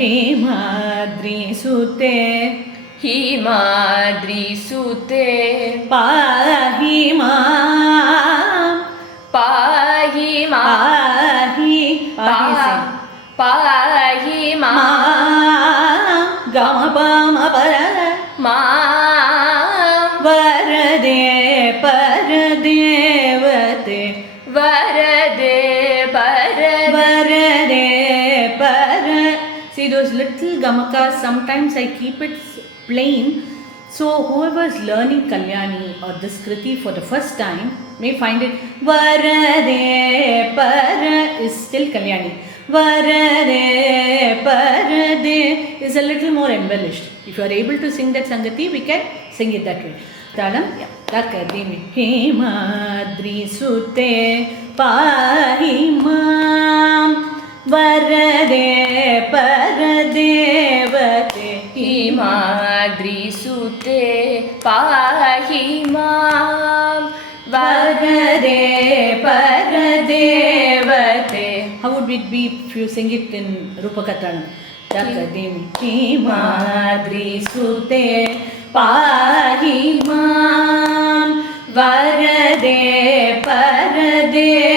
हिमाद्रिसुते हिमाद्रिसुते पाहि मां पाहि पाहि पाहि मां गमपमपर वरदे परदेवते वरदे वरदे पर. See those little gamakas, sometimes I keep it plain, so whoever is learning Kalyani or this kriti for the first time may find it Varade Para is still Kalyani. Varade Parade is a little more embellished. If you are able to sing that Sangati, we can sing it that way. Talam, Lakadimi Himadrisute Pahi Mam Varade Paradevate हिमाद्रिसुते पाहि मां Varade Paradevate. How would it be if you sing it in Rupakatalam? Takadimi Himadrisute Pahi Mam Varade Paradevate